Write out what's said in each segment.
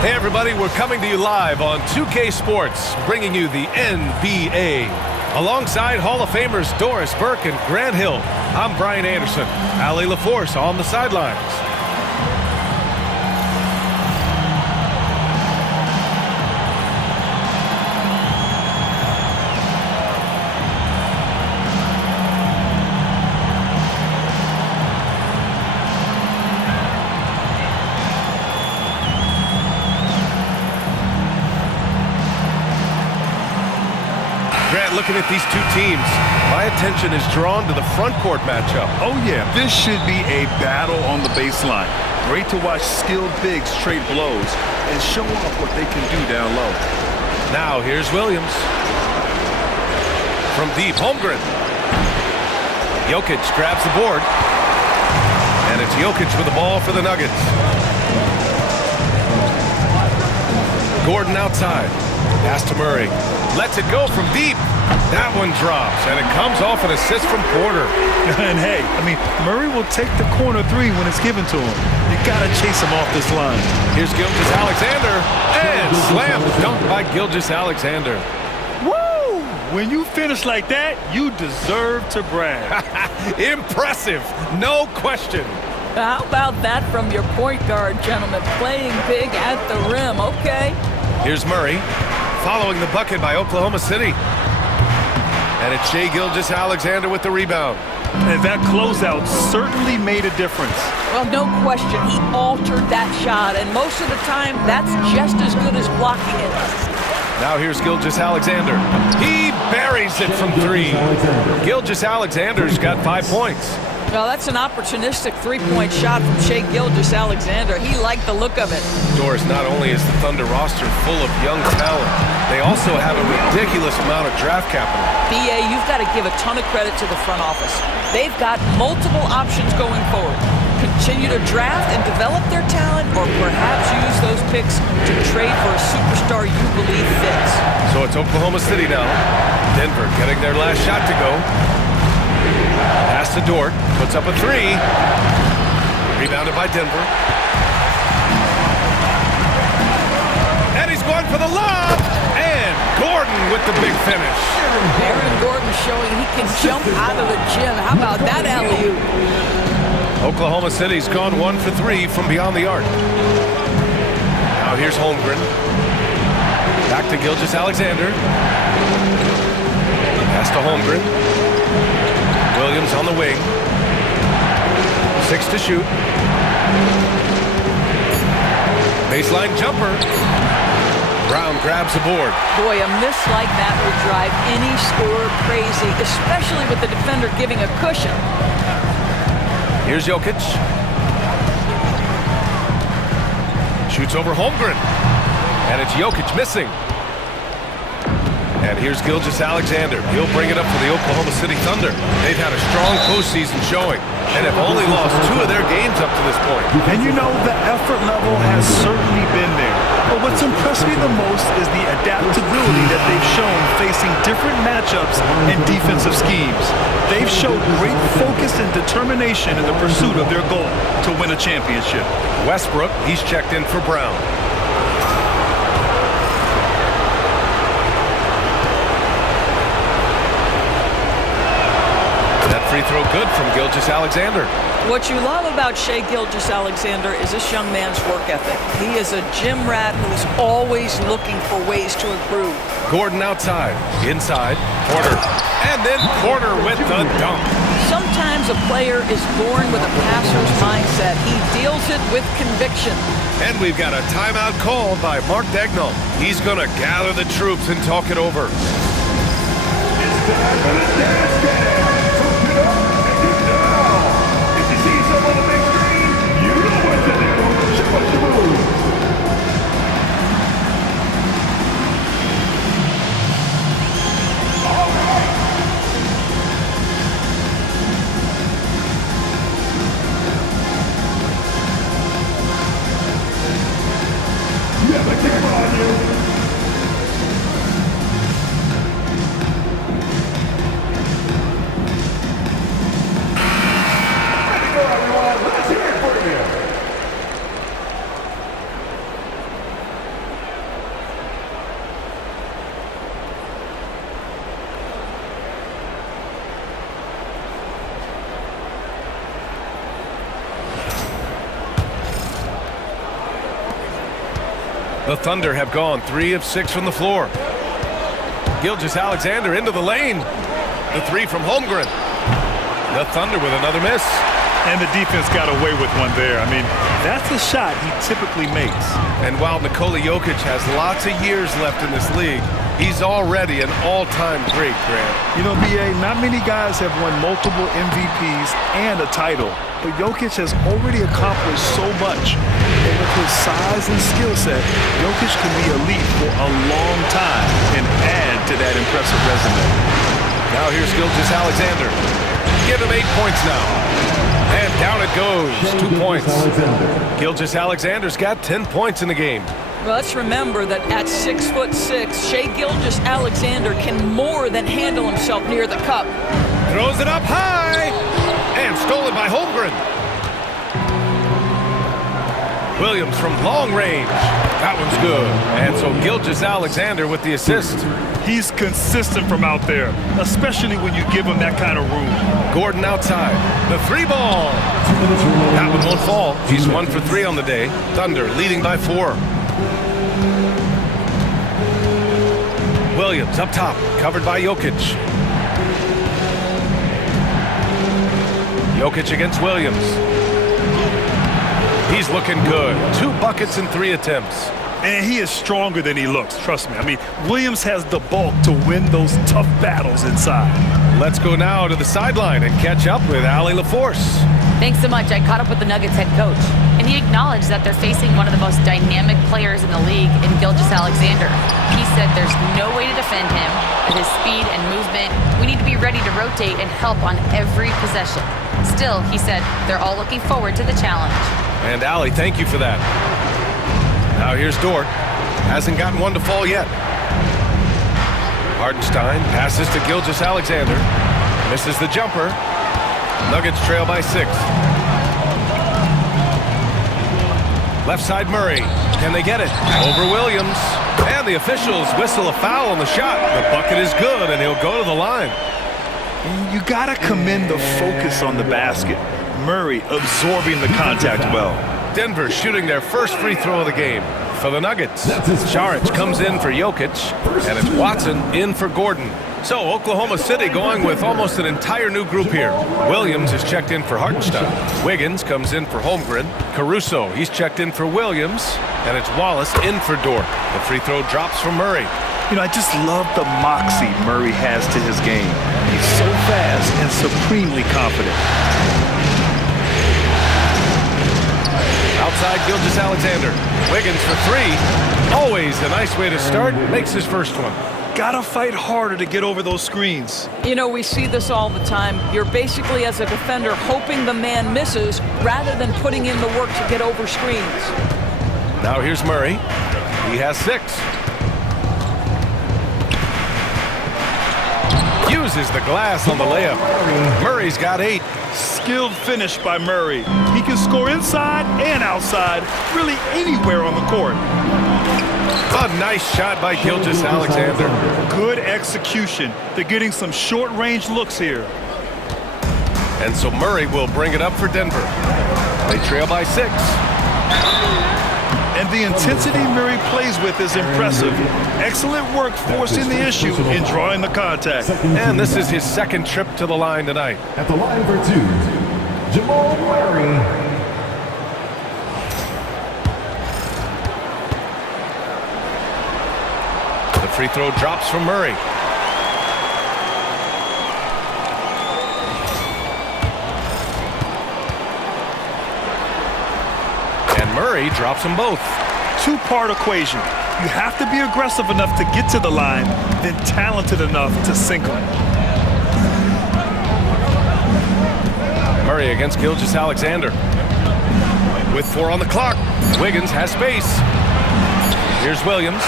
Hey everybody, we're coming to you live on 2K Sports, bringing you the NBA. Alongside Hall of Famers Doris Burke and Grant Hill, I'm Brian Anderson. Allie LaForce on the sidelines. Grant, looking at these two teams, my attention is drawn to the front court matchup. Oh yeah, this should be a battle on the baseline. Great to watch skilled bigs trade blows and show off what they can do down low. Now here's Williams. From deep, Holmgren. Jokic grabs the board. And it's Jokic with the ball for the Nuggets. Gordon outside. Pass to Murray. Lets it go from deep. That one drops, and it comes off an assist from Porter. And hey, Murray will take the corner three when it's given to him. You got to chase him off this line. Here's Gilgeous-Alexander, and slam dunk by Gilgeous-Alexander. Woo! When you finish like that, you deserve to brag. Impressive, no question. How about that from your point guard, gentlemen? Playing big at the rim, okay. Here's Murray, following the bucket by Oklahoma City. And it's Shai Gilgeous-Alexander with the rebound. And that closeout certainly made a difference. Well, no question, he altered that shot, and most of the time, that's just as good as blocking it. Now here's Gilgeous-Alexander. He buries it from three. Gilgeous-Alexander's got 5 points. Well, that's an opportunistic three-point shot from Shai Gilgeous-Alexander. He liked the look of it. Doris, not only is the Thunder roster full of young talent, they also have a ridiculous amount of draft capital. BA, you've got to give a ton of credit to the front office. They've got multiple options going forward. Continue to draft and develop their talent, or perhaps use those picks to trade for a superstar you believe fits. So it's Oklahoma City now. Denver getting their last shot to go. Pass to Dort, puts up a three. Rebounded by Denver. And he's going for the lob. And Gordon with the big finish. Aaron Gordon showing he can jump out of the gym. How about that alley-oop? Oklahoma City's gone 1 for 3 from beyond the arc. Now here's Holmgren. Back to Gilgeous-Alexander. Pass to Holmgren. Williams on the wing. 6 to shoot. Baseline jumper. Brown grabs the board. Boy, a miss like that would drive any scorer crazy, especially with the defender giving a cushion. Here's Jokic. Shoots over Holmgren. And it's Jokic missing. And here's Gilgeous-Alexander. He'll bring it up for the Oklahoma City Thunder. They've had a strong postseason showing and have only lost 2 of their games up to this point. And you know, the effort level has certainly been there. But what's impressed me the most is the adaptability that they've shown facing different matchups and defensive schemes. They've showed great focus and determination in the pursuit of their goal to win a championship. Westbrook, he's checked in for Brown. Free throw good from Gilgeous-Alexander. What you love about Shai Gilgeous-Alexander is this young man's work ethic. He is a gym rat who's always looking for ways to improve. Gordon outside, inside, Porter, and then Porter with the dunk. Sometimes a player is born with a passer's mindset. He deals it with conviction. And we've got a timeout called by Mark Dagnall. He's going to gather the troops and talk it over. It's time for the dance game. On the big screen, you know what to do. Show us the moves. All right. You have a camera on you. The Thunder have gone 3 of 6 from the floor. Gilgeous-Alexander into the lane. The three from Holmgren. The Thunder with another miss. And the defense got away with one there. I mean, that's a shot he typically makes. And while Nikola Jokic has lots of years left in this league, he's already an all-time great, Grant. You know, B.A., not many guys have won multiple MVPs and a title, but Jokic has already accomplished so much. And with his size and skill set, Jokic can be elite for a long time and add to that impressive resume. Now here's Gilgeous-Alexander. Give him 8 points now. And down it goes, 2 points. Gilgeous-Alexander's got 10 points in the game. Well, let's remember that at 6'6", Shai Gilgeous-Alexander can more than handle himself near the cup. Throws it up high, and stolen by Holmgren. Williams from long range. That one's good. And so Gilgeous-Alexander with the assist. He's consistent from out there, especially when you give him that kind of room. Gordon outside. The 3 ball. That one won't fall. He's 1 for 3 on the day. Thunder leading by 4. Williams up top, covered by Jokic. Jokic against Williams. He's looking good. 2 buckets in 3 attempts. And he is stronger than he looks, trust me. I mean, Williams has the bulk to win those tough battles inside. Let's go now to the sideline and catch up with Allie LaForce. Thanks so much. I caught up with the Nuggets head coach, and he acknowledged that they're facing one of the most dynamic players in the league in Gilgeous-Alexander. He said there's no way to defend him. With his speed and movement, we need to be ready to rotate and help on every possession. Still, he said, they're all looking forward to the challenge. And Allie, thank you for that. Now here's Dort. Hasn't gotten one to fall yet. Hartenstein passes to Gilgeous-Alexander. Misses the jumper. Nuggets trail by 6. Left side Murray. Can they get it? Over Williams. And the officials whistle a foul on the shot. The bucket is good, and he'll go to the line. You gotta commend the focus on the basket. Murray absorbing the contact well. Denver shooting their first free throw of the game for the Nuggets. Saric comes in for Jokic, and it's Watson in for Gordon. So Oklahoma City going with almost an entire new group here. Williams is checked in for Hartenstein. Wiggins comes in for Holmgren. Caruso, he's checked in for Williams, and it's Wallace in for Dort. The free throw drops from Murray. You know, I just love the moxie Murray has to his game. He's so fast and supremely confident. Outside Gilgeous-Alexander. Wiggins for 3. Always a nice way to start. Makes his first one. Gotta fight harder to get over those screens. You know, we see this all the time. You're basically, as a defender, hoping the man misses rather than putting in the work to get over screens. Now here's Murray. He has 6. Uses the glass on the layup. Murray's got 8. Skilled finish by Murray. He can score inside and outside, really anywhere on the court. A nice shot by Gilgeous-Alexander. Good execution. They're getting some short-range looks here. And so Murray will bring it up for Denver. They trail by 6. And the intensity Murray plays with is impressive. Excellent work forcing the issue and drawing the contact. And this is his second trip to the line tonight. At the line for 2, Jamal Murray. The free throw drops from Murray. And Murray drops them both. Two-part equation. You have to be aggressive enough to get to the line, then talented enough to sink them. Murray against Gilgeous-Alexander. With 4 on the clock, Wiggins has space. Here's Williams.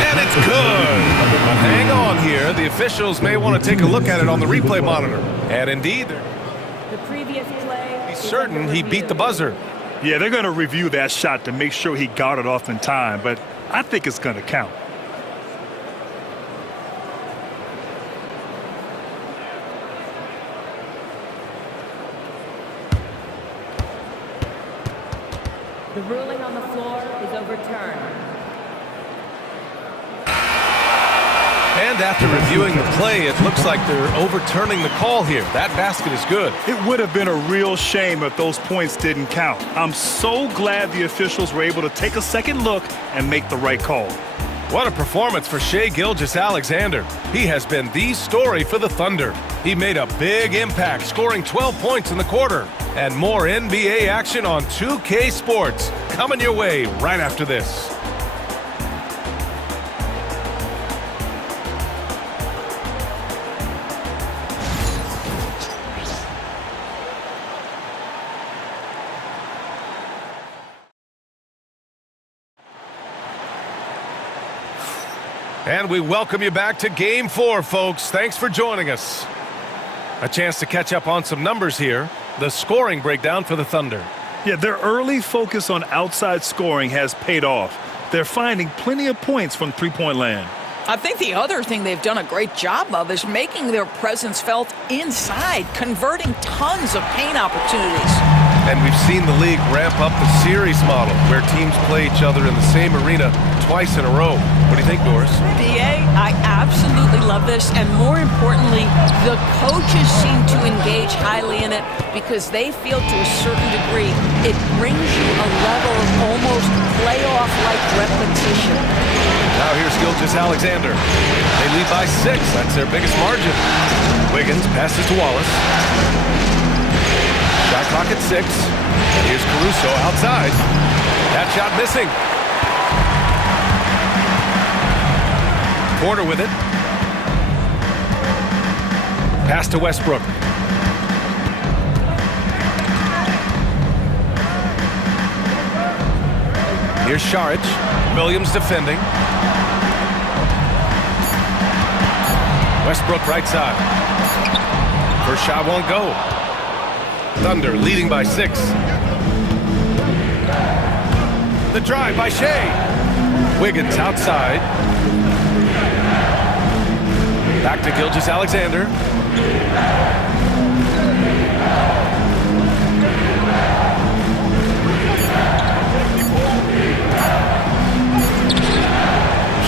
And it's good. But hang on here. The officials may want to take a look at it on the replay monitor. And indeed, The previous play. he's certain he beat the buzzer. Yeah, they're going to review that shot to make sure he got it off in time, but I think it's going to count. The ruling on the floor is overturned. And after reviewing the play, it looks like they're overturning the call here. That basket is good. It would have been a real shame if those points didn't count. I'm so glad the officials were able to take a second look and make the right call. What a performance for Shai Gilgeous-Alexander. He has been the story for the Thunder. He made a big impact, scoring 12 points in the quarter. And more NBA action on 2K Sports coming your way right after this. And we welcome you back to Game 4, folks. Thanks for joining us. A chance to catch up on some numbers here. The scoring breakdown for the Thunder. Yeah, their early focus on outside scoring has paid off. They're finding plenty of points from three-point land. I think the other thing they've done a great job of is making their presence felt inside, converting tons of paint opportunities. And we've seen the league ramp up the series model, where teams play each other in the same arena twice in a row. What do you think, Doris? BA, I absolutely love this, and more importantly, the coaches seem to engage highly in it because they feel to a certain degree it brings you a level of almost playoff-like repetition. Now here's Gilgeous-Alexander. They lead by 6. That's their biggest margin. Wiggins passes to Wallace. Shot clock at 6. And here's Caruso outside. That shot missing. Porter with it. Pass to Westbrook. Here's Saric. Williams defending. Westbrook right side. First shot won't go. Thunder leading by 6. The drive by Shai. Wiggins outside. Back to Gilgeous-Alexander.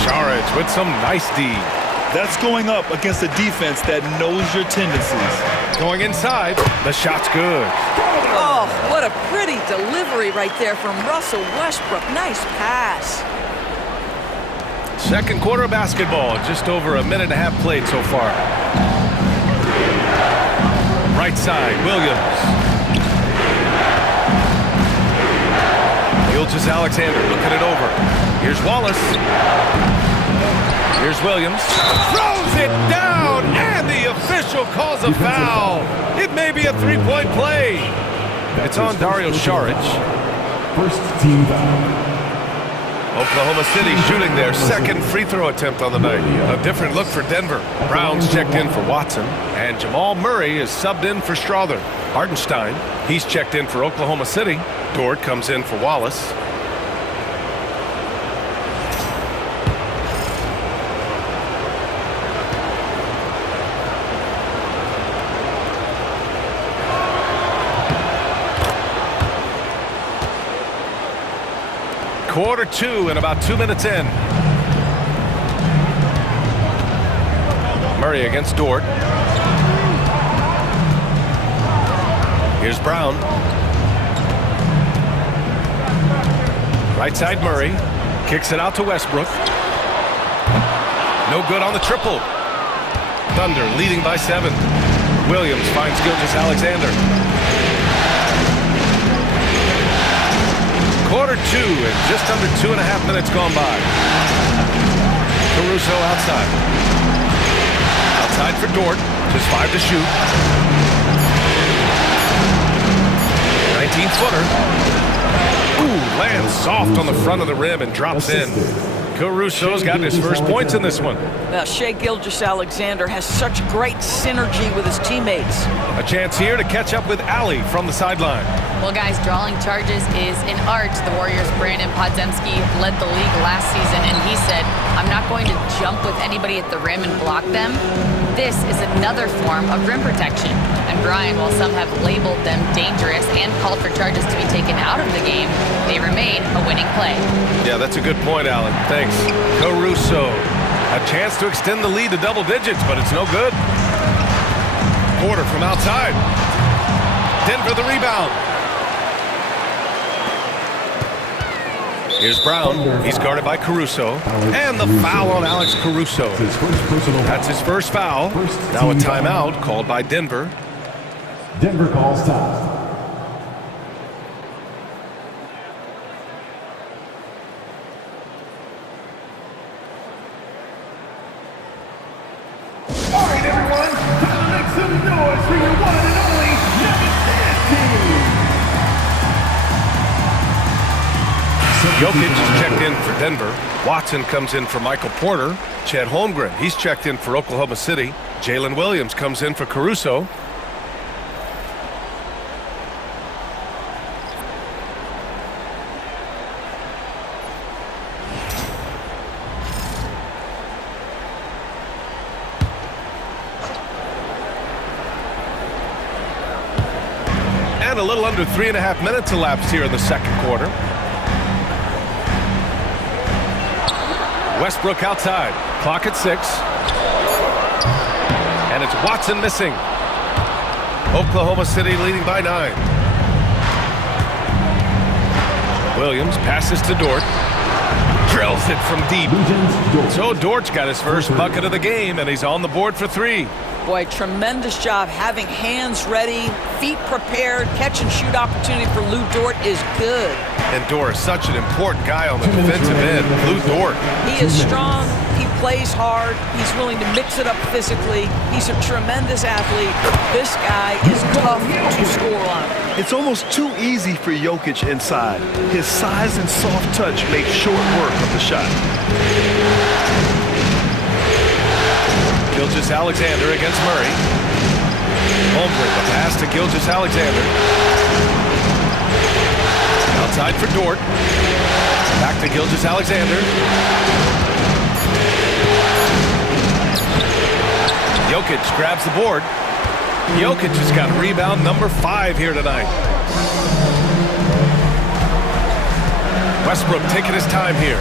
Saric with some nice D. That's going up against a defense that knows your tendencies. Going inside. The shot's good. Oh, what a pretty delivery right there from Russell Westbrook. Nice pass. Second quarter of basketball. Just over a minute and a half played so far. Right side, Williams. Gilgeous-Alexander looking it over. Here's Wallace. Here's Williams. Throws it down, and the official calls a foul. It may be a three-point play. It's on Dario Saric. First team foul. Oklahoma City shooting their second free throw attempt on the night. A different look for Denver. Brown's checked in for Watson, and Jamal Murray is subbed in for Strother. Hartenstein, he's checked in for Oklahoma City. Dort comes in for Wallace. Quarter 2 and about 2 minutes in. Murray against Dort. Here's Brown. Right side Murray. Kicks it out to Westbrook. No good on the triple. Thunder leading by 7. Williams finds Gilgeous-Alexander. Quarter 2 and just under 2.5 minutes gone by. Caruso outside. Outside for Dort. Just 5 to shoot. 19-footer. Ooh, lands soft on the front of the rim and drops in. Caruso's got his first points in this one. Now, Shai Gilgeous-Alexander has such great synergy with his teammates. A chance here to catch up with Allie from the sideline. Well, guys, drawing charges is an art. The Warriors' Brandon Podziemski led the league last season, and he said, I'm not going to jump with anybody at the rim and block them. This is another form of rim protection. And Brian, while some have labeled them dangerous and called for charges to be taken out of the game, they remain a winning play. Yeah, that's a good point, Alan. Thanks. Caruso A chance to extend the lead to double digits, but it's no good. Porter from outside. Denver the rebound. Here's Brown. He's guarded by Caruso. And the foul on Alex Caruso. That's his first foul. Now a timeout called by Denver. Denver calls time. All right, everyone, time to make some noise for your one and only Nuggets team. Jokic is checked in for Denver. Watson comes in for Michael Porter. Chet Holmgren, he's checked in for Oklahoma City. Jalen Williams comes in for Caruso. And a little under 3.5 minutes elapsed here in the second quarter. Westbrook outside. Clock at 6. And it's Watson missing. Oklahoma City leading by 9. Williams passes to Dort. Drills it from deep. So Dort's got his first bucket of the game, and he's on the board for 3. Boy, tremendous job having hands ready, feet prepared, catch and shoot opportunity for Lou Dort is good. And Dort is such an important guy on the defensive end. Lou Dort. He is strong, he plays hard, he's willing to mix it up physically. He's a tremendous athlete. This guy is tough to score on. It's almost too easy for Jokic inside. His size and soft touch make short work of the shot. Gilgeous-Alexander against Murray. Holmgren, the pass to Gilgeous-Alexander. Outside for Dort. Back to Gilgeous-Alexander. Jokic grabs the board. Jokic has got rebound number 5 here tonight. Westbrook taking his time here.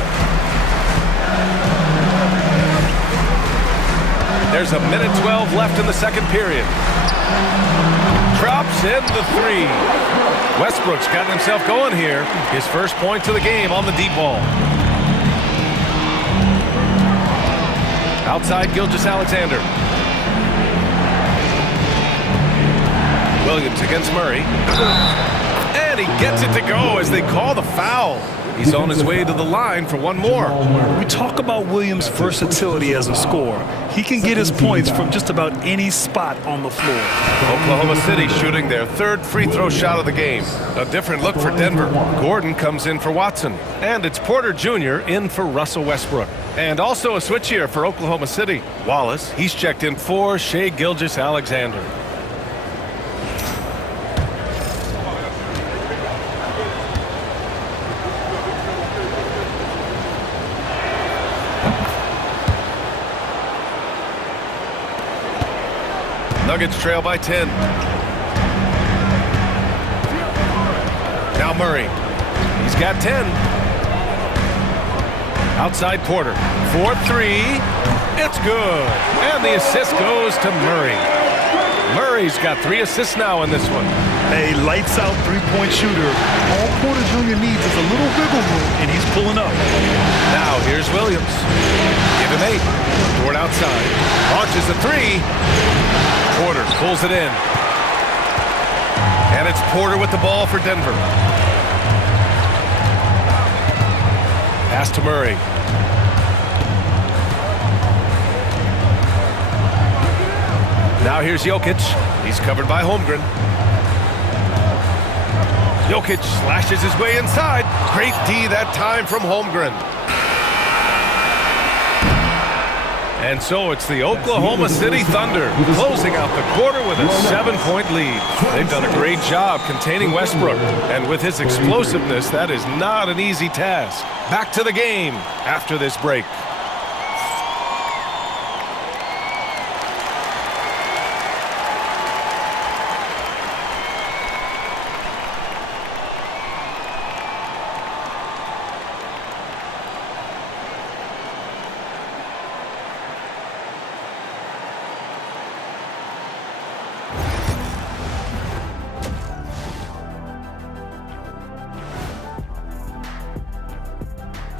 There's a minute 12 left in the second period. Drops in the 3. Westbrook's gotten himself going here. His first point to the game on the deep ball. Outside Gilgeous-Alexander. Williams against Murray. And he gets it to go as they call the foul. He's on his way to the line for one more. We talk about Williams' versatility as a scorer. He can get his points from just about any spot on the floor. Oklahoma City shooting their 3rd free throw shot of the game. A different look for Denver. Gordon comes in for Watson. And it's Porter Jr. in for Russell Westbrook. And also a switch here for Oklahoma City. Wallace, he's checked in for Shai Gilgeous-Alexander. Nuggets trail by 10. Now Murray. He's got 10. Outside Porter. 4-3. It's good. And the assist goes to Murray. Murray's got 3 assists now in this one. A lights-out three-point shooter. All Porter Jr. needs is a little wiggle room, and he's pulling up. Now here's Williams. Give him 8. Dort outside. Launches a 3. Porter pulls it in. And it's Porter with the ball for Denver. Pass to Murray. Now here's Jokic. He's covered by Holmgren. Jokic slashes his way inside. Great D that time from Holmgren. And so it's the Oklahoma City Thunder closing out the quarter with a 7-point lead. They've done a great job containing Westbrook. And with his explosiveness, that is not an easy task. Back to the game after this break.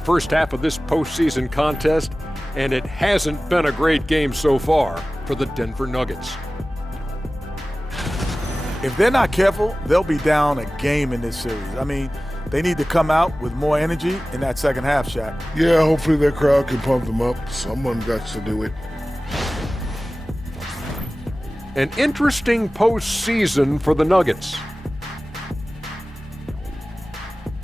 first half of this postseason contest, and it hasn't been a great game so far for the Denver Nuggets. If they're not careful, they'll be down a game in this series. I mean, they need to come out with more energy in that second half, Shaq. Yeah, hopefully their crowd can pump them up. Someone got to do it. An interesting postseason for the Nuggets.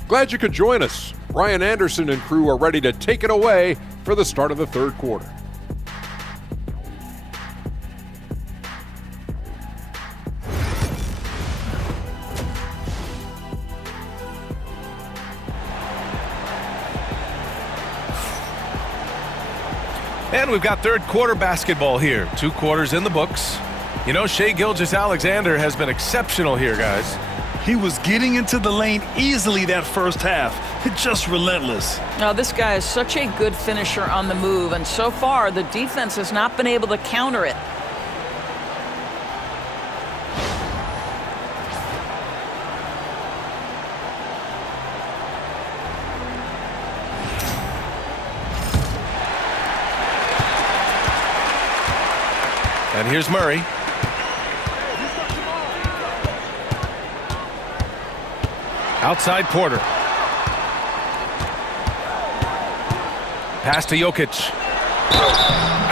Glad you could join us. Brian Anderson and crew are ready to take it away for the start of the third quarter. And we've got third quarter basketball here. 2 quarters in the books. You know, Shai Gilgeous-Alexander has been exceptional here, guys. He was getting into the lane easily that first half. It's just relentless. Now, this guy is such a good finisher on the move, and so far the defense has not been able to counter it. And here's Murray. Outside Porter. Pass to Jokic.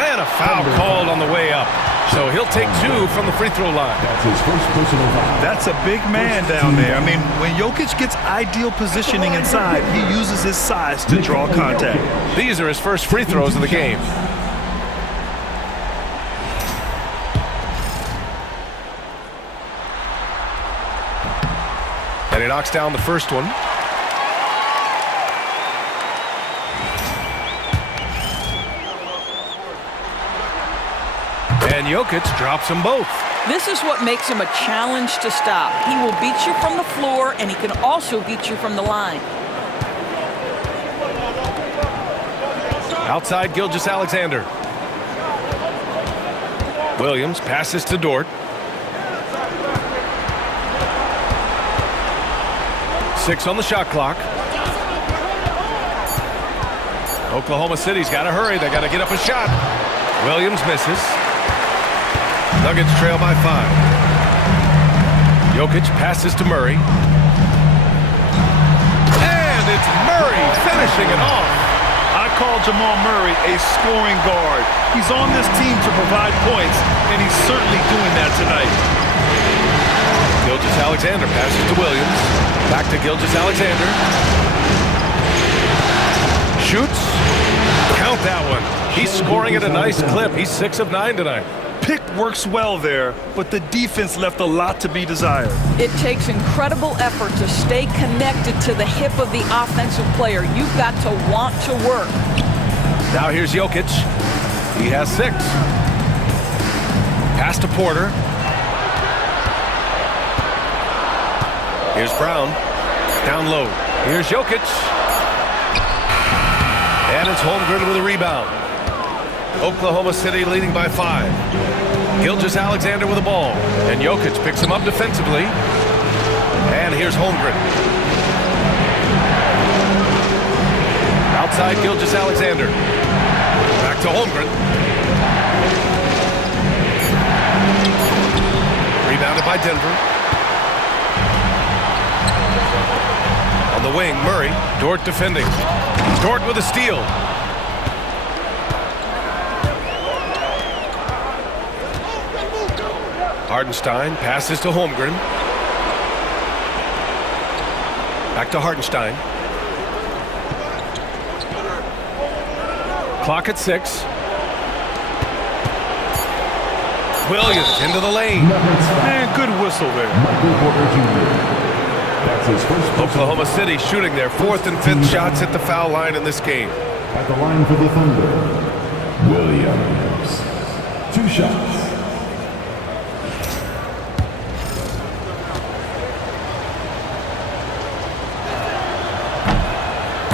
And a foul called on the way up. So he'll take 2 from the free throw line. That's his first personal foul. That's a big man down there. I mean, when Jokic gets ideal positioning inside, he uses his size to draw contact. These are his first free throws of the game. And he knocks down the first one. And Jokic drops them both. This is what makes him a challenge to stop. He will beat you from the floor, and he can also beat you from the line. Outside Gilgeous-Alexander. Williams passes to Dort. 6 on the shot clock. Oklahoma City's got to hurry. They got to get up a shot. Williams misses. Nuggets trail by 5. Jokic passes to Murray. And it's Murray finishing it off. I call Jamal Murray a scoring guard. He's on this team to provide points, and he's certainly doing that tonight. Gilgeous-Alexander passes to Williams. Back to Gilgeous-Alexander. Shoots. Count that one. He's scoring at a nice clip. He's 6 of 9 tonight. Pick works well there, but the defense left a lot to be desired. It takes incredible effort to stay connected to the hip of the offensive player. You've got to want to work. Now here's Jokic. He has 6. Pass to Porter. Here's Brown. Down low. Here's Jokic. And it's Holmgren with a rebound. Oklahoma City leading by 5. Gilgeous-Alexander with the ball. And Jokic picks him up defensively. And here's Holmgren. Outside Gilgeous-Alexander. Back to Holmgren. Rebounded by Denver. On the wing, Murray. Dort defending. Dort with a steal. Hardenstein passes to Holmgren. Back to Hardenstein. Clock at 6. Williams into the lane. And good whistle there. That's his first Oklahoma City shooting their 4th and 5th shots at the foul line in this game. At the line for the Thunder, Williams. 2 shots.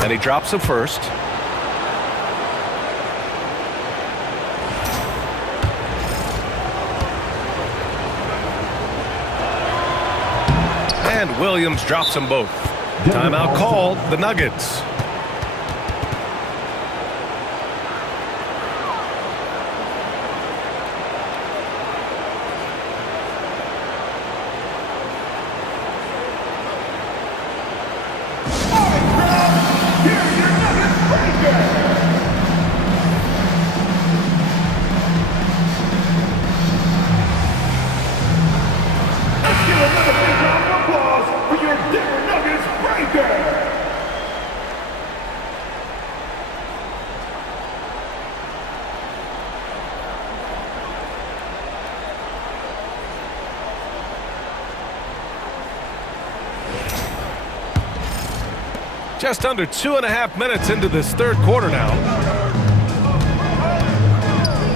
And he drops the first. And Williams drops them both. Timeout called, the Nuggets. Just under 2.5 minutes into this third quarter now.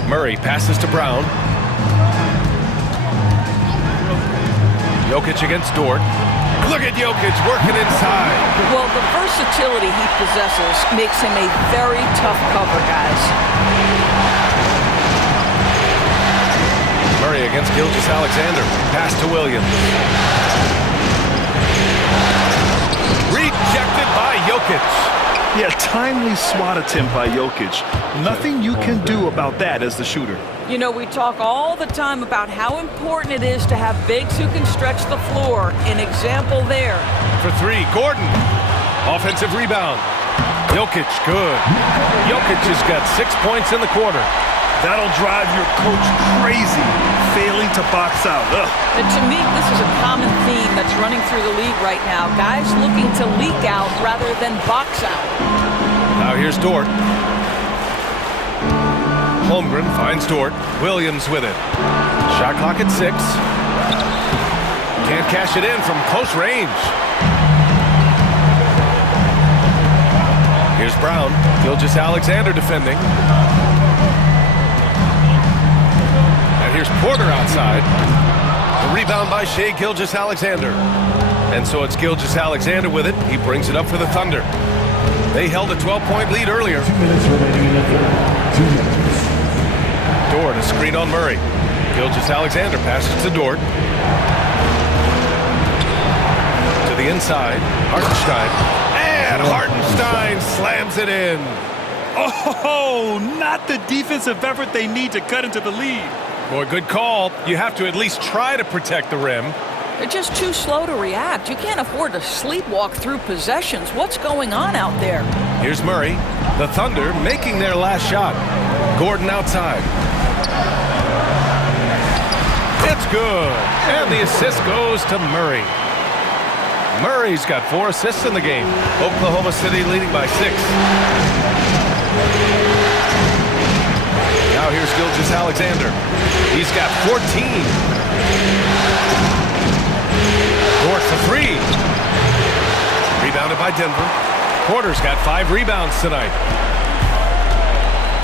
Murray passes to Brown. Jokic against Dort. Look at Jokic working inside. Well, the versatility he possesses makes him a very tough cover, guys. Murray against Gilgeous-Alexander. Pass to Williams. Rejected by Jokic. Yeah, timely swat attempt by Jokic. Nothing you can do about that as the shooter. You know, we talk all the time about how important it is to have bigs who can stretch the floor. An example there. For three, Gordon. Offensive rebound. Jokic, good. Jokic has got 6 points in the quarter. That'll drive your coach crazy, failing to box out. Ugh. And to me, this is a common theme that's running through the league right now. Guys looking to leak out rather than box out. Now here's Dort. Holmgren finds Dort. Williams with it. Shot clock at 6. Can't cash it in from close range. Here's Brown. Gilgeous-Alexander defending. Here's Porter outside. The rebound by Shai Gilgeous-Alexander. And so it's Gilgeous-Alexander with it. He brings it up for the Thunder. They held a 12-point lead earlier. 2 minutes remaining in the third. 2 minutes. Dort, a screen on Murray. Gilgeous-Alexander passes to Dort. To the inside. Hartenstein. And Hartenstein slams it in. Oh, not the defensive effort they need to cut into the lead. Boy, good call. You have to at least try to protect the rim. They're just too slow to react. You can't afford to sleepwalk through possessions. What's going on out there? Here's Murray. The Thunder making their last shot. Gordon outside. It's good. And the assist goes to Murray. Murray's got 4 assists in the game. Oklahoma City leading by 6. Now here's Gilgeous-Alexander. He's got 14. Dort for 3. Rebounded by Denver. Porter's got 5 rebounds tonight.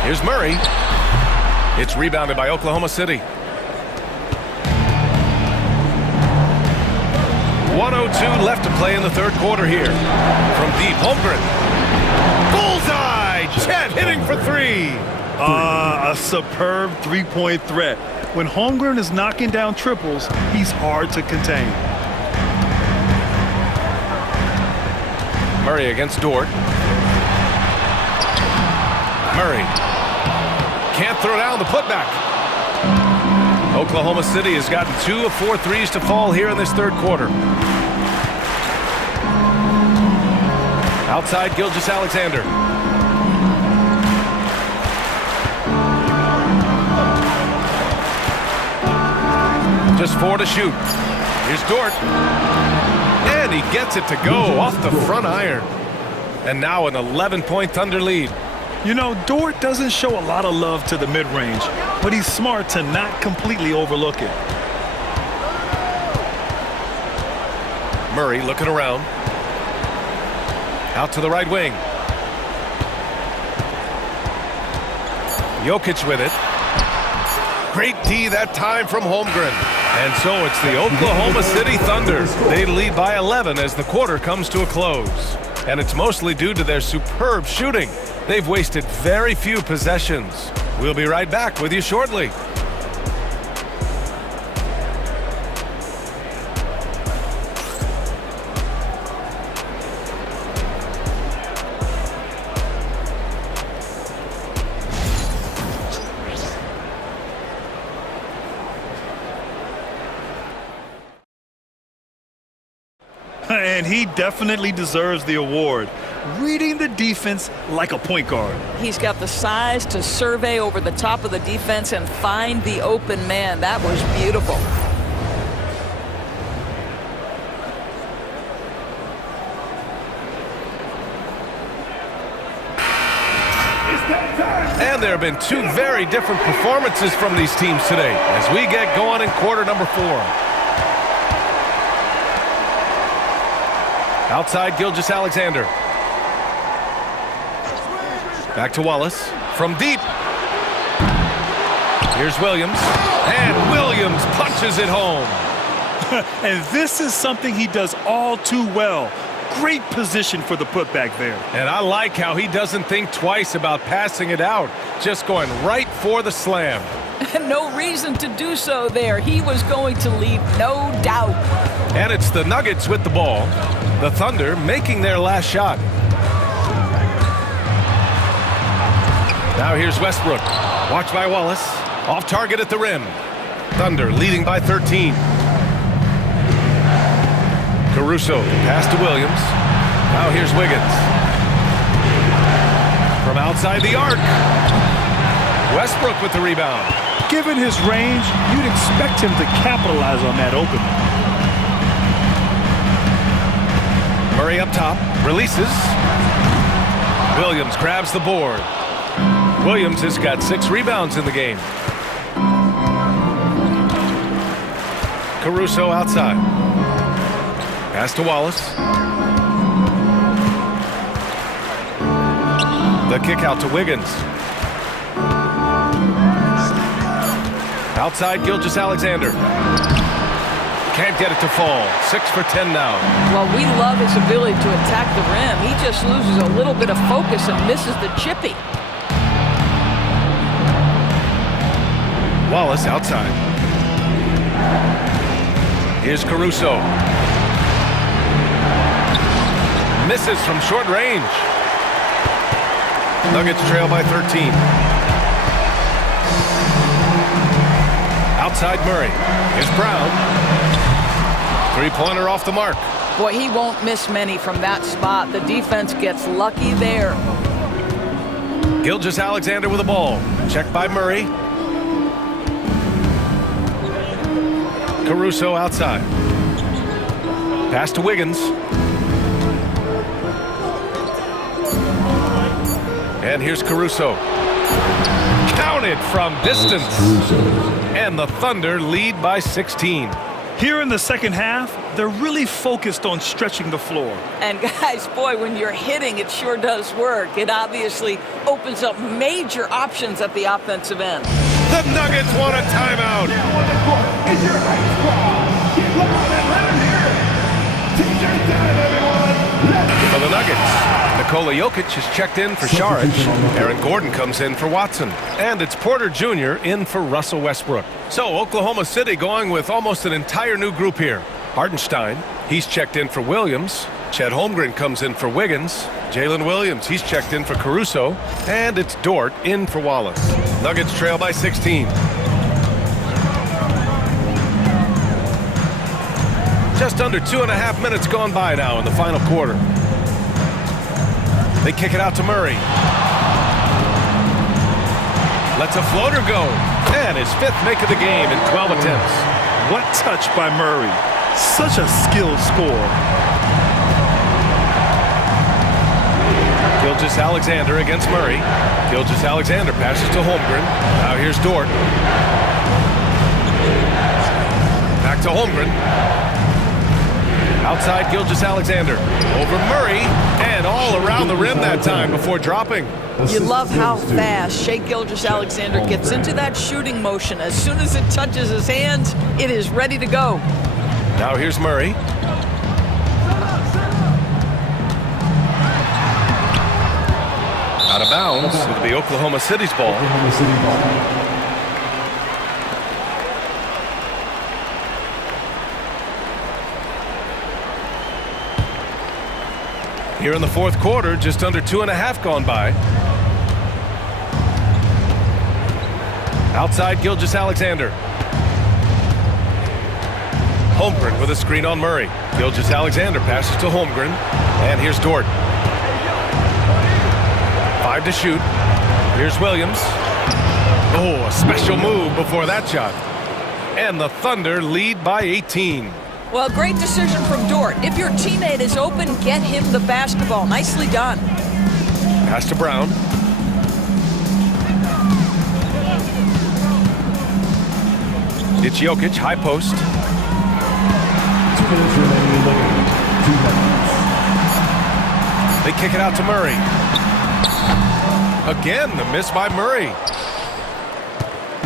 Here's Murray. It's rebounded by Oklahoma City. 1:02 left to play in the third quarter here. From deep, Holmgren. Bullseye! Chet hitting for 3. A superb three-point threat. When Holmgren is knocking down triples, he's hard to contain. Murray against Dort. Murray can't throw down the putback. Oklahoma City has gotten 2 of 4 threes to fall here in this third quarter. Outside, Gilgeous-Alexander. Just 4 to shoot. Here's Dort. And he gets it to go off the front iron. And now an 11-point Thunder lead. You know, Dort doesn't show a lot of love to the mid-range, but he's smart to not completely overlook it. Murray looking around. Out to the right wing. Jokic with it. Great D that time from Holmgren. And so it's the Oklahoma City Thunder. They lead by 11 as the quarter comes to a close. And it's mostly due to their superb shooting. They've wasted very few possessions. We'll be right back with you shortly. And he definitely deserves the award. Reading the defense like a point guard. He's got the size to survey over the top of the defense and find the open man. That was beautiful. And there have been 2 very different performances from these teams today as we get going in quarter number 4. Outside, Gilgeous-Alexander. Back to Wallace. From deep. Here's Williams. And Williams punches it home. And this is something he does all too well. Great position for the putback there. And I like how he doesn't think twice about passing it out. Just going right for the slam. No reason to do so there. He was going to leave no doubt. And it's the Nuggets with the ball. The Thunder making their last shot. Now here's Westbrook. Watched by Wallace. Off target at the rim. Thunder leading by 13. Caruso, pass to Williams. Now here's Wiggins. From outside the arc. Westbrook with the rebound. Given his range, you'd expect him to capitalize on that opening. Murray up top, releases. Williams grabs the board. Williams has got 6 rebounds in the game. Caruso outside. Pass to Wallace. The kick out to Wiggins. Outside Gilgeous-Alexander. Can't get it to fall. 6 for 10 now. Well, we love his ability to attack the rim. He just loses a little bit of focus and misses the chippy. Wallace outside. Here's Caruso. Misses from short range. Nuggets trail by 13. Outside Murray. Here's Brown. Three-pointer off the mark. Boy, he won't miss many from that spot. The defense gets lucky there. Gilgeous-Alexander with the ball. Checked by Murray. Caruso outside. Pass to Wiggins. And here's Caruso. Counted from distance. And the Thunder lead by 16. Here in the second half, they're really focused on stretching the floor. And guys, boy, when you're hitting, it sure does work. It obviously opens up major options at the offensive end. The Nuggets want a timeout. It's your high squad. Get loud and let 'em hear it. Take your time, everyone. Let's For the Nuggets, Nikola Jokic has checked in for Saric. Aaron Gordon comes in for Watson. And it's Porter Jr. in for Russell Westbrook. So Oklahoma City going with almost an entire new group here. Hardenstein, he's checked in for Williams. Chet Holmgren comes in for Wiggins. Jalen Williams, he's checked in for Caruso. And it's Dort in for Wallace. Nuggets trail by 16. Just under 2.5 minutes gone by now in the final quarter. They kick it out to Murray. Lets a floater go. And his 5th make of the game in 12 attempts. What touch by Murray. Such a skilled score. Gilgeous-Alexander against Murray. Gilgeous-Alexander passes to Holmgren. Now here's Dort. Back to Holmgren. Outside Gilgeous-Alexander. Over Murray. And all around the rim that time before dropping. You love how fast Shai Gilgeous-Alexander gets into that shooting motion. As soon as it touches his hands, it is ready to go. Now here's Murray. Out of bounds. It'll be Oklahoma City's ball. Here in the fourth quarter, just under 2.5 gone by. Outside Gilgeous-Alexander. Holmgren with a screen on Murray. Gilgeous-Alexander passes to Holmgren. And here's Dort. 5 to shoot. Here's Williams. Oh, a special move before that shot. And the Thunder lead by 18. Well, great decision from Dort. If your teammate is open, get him the basketball. Nicely done. Pass to Brown. It's Jokic, high post. 2 minutes remaining in the game. 2 minutes. They kick it out to Murray. Again, the miss by Murray.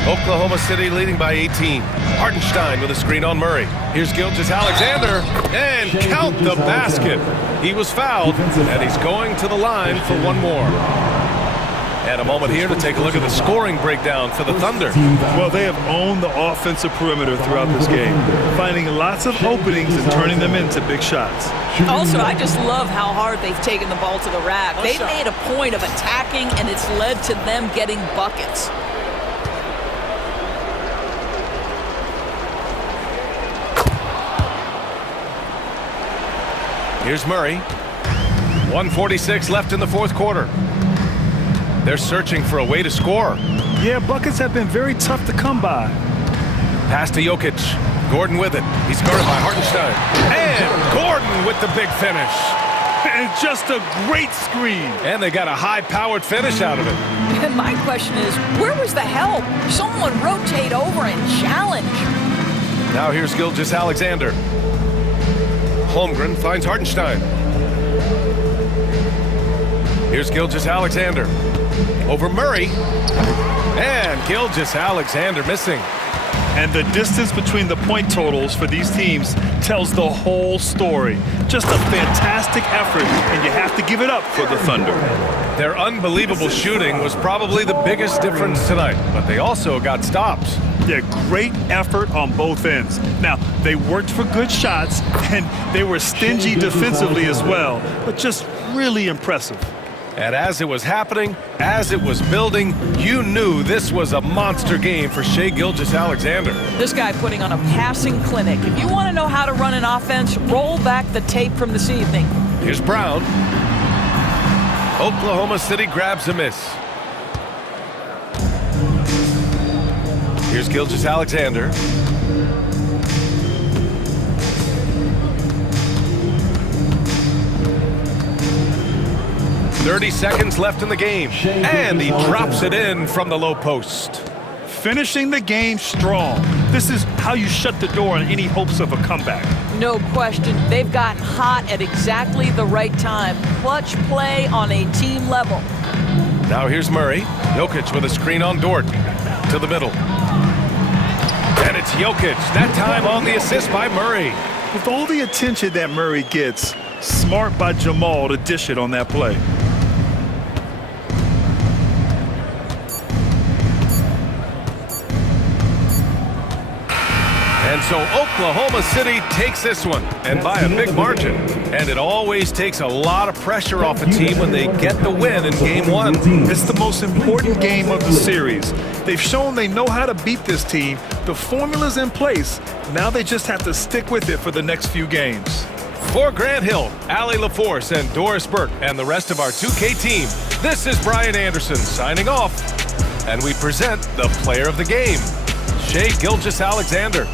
Oklahoma City leading by 18. Hartenstein with a screen on Murray. Here's Gilgeous-Alexander, and count the basket. He was fouled, and he's going to the line for one more. And a moment here to take a look at the scoring breakdown for the Thunder. Well, they have owned the offensive perimeter throughout this game, finding lots of openings and turning them into big shots. Also, I just love how hard they've taken the ball to the rack. They've made a point of attacking, and it's led to them getting buckets. Here's Murray. 1:46 left in the fourth quarter. They're searching for a way to score. Yeah, buckets have been very tough to come by. Pass to Jokic. Gordon with it. He's guarded by Hartenstein. And Gordon with the big finish. And just a great screen. And they got a high-powered finish out of it. And my question is, where was the help? Someone rotate over and challenge. Now here's Gilgeous-Alexander. Holmgren finds Hartenstein. Here's Gilgeous-Alexander. Over Murray. And Gilgeous-Alexander missing. And the distance between the point totals for these teams tells the whole story. Just a fantastic effort, and you have to give it up for the Thunder. Their unbelievable shooting was probably the biggest difference tonight, but they also got stops. Yeah, great effort on both ends. Now, they worked for good shots, and they were stingy defensively as well, but just really impressive. And as it was happening, as it was building, you knew this was a monster game for Shai Gilgeous-Alexander. This guy putting on a passing clinic. If you want to know how to run an offense, roll back the tape from this evening. Here's Brown. Oklahoma City grabs a miss. Here's Gilgeous-Alexander. .30 seconds left in the game, and he drops it in from the low post. Finishing the game strong. This is how you shut the door on any hopes of a comeback. No question. They've gotten hot at exactly the right time. Clutch play on a team level. Now here's Murray. Jokic with a screen on Dort. To the middle. And it's Jokic, that time on the assist by Murray. With all the attention that Murray gets, smart by Jamal to dish it on that play. And so Oklahoma City takes this one, and by a big margin. And it always takes a lot of pressure off a team when they get the win in game one. It's the most important game of the series. They've shown they know how to beat this team. The formula's in place. Now they just have to stick with it for the next few games. For Grant Hill, Allie LaForce, and Doris Burke, and the rest of our 2K team, this is Brian Anderson signing off. And we present the player of the game, Shai Gilgeous-Alexander.